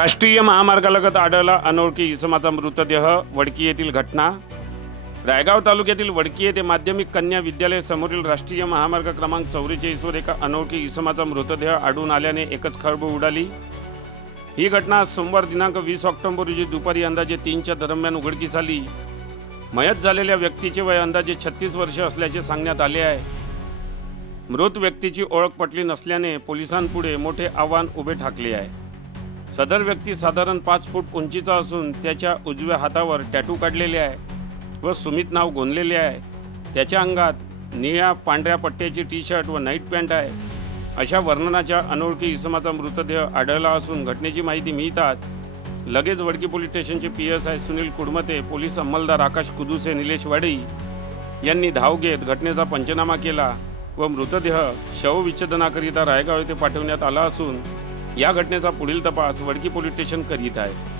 राष्ट्रीय महामार्गालगत आढळला अनोळखी इसमाचा मृतदेह। वडकी येथील घटना। रायगाव तालुक्यातील वडकी येथे माध्यमिक कन्या विद्यालय समोरील राष्ट्रीय महामार्ग क्रमांक 44 वर एका अनोळखी इसमाचा मृतदेह आढळून आल्याने एकच खळबळ उडाली। ही घटना सोमवार दिनांक 20 ऑक्टोबर रोजी दुपारी अंदाजे 3च्या दरम्यान उघडकीस आली। मयत झालेल्या व्यक्तीचे वय अंदाजे 36 वर्ष असल्याचे सांगण्यात आले आहे। मृत व्यक्तीची ओळख पटली नसल्याने पोलिसांपुढे मोठे आव्हान उभे ठाकले आहे। सदर व्यक्ती साधारण 5 फूट उंचीचा असून त्याच्या उजव्या हातावर टॅटू काढलेले आहे व सुमित नाव गोंदलेले आहे। त्याच्या अंगात निळ्या पांढऱ्या पट्ट्याची टी शर्ट व नाईट पॅन्ट आहे। अशा वर्णनाच्या अनोळखी इसमाचा मृतदेह आढळला असून घटनेची माहिती मिळताच लगेच वडकी पोलीस स्टेशनचे PSI सुनील कुडमते, पोलीस अंमलदार आकाश कुदुसे, निलेश वाडी यांनी धाव घेत घटनेचा पंचनामा केला व मृतदेह शवविच्छेदनाकरिता रायगाव येथे पाठवण्यात आला असून या घटनेचा पुढील तपास वडकी पोलीस स्टेशन करीत आहे।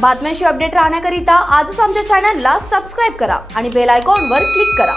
बातम्यांशी अपडेट राहण्याकरिता आजच आमच्या चॅनलला सबस्क्राइब करा आणि बेल आयकॉनवर क्लिक करा।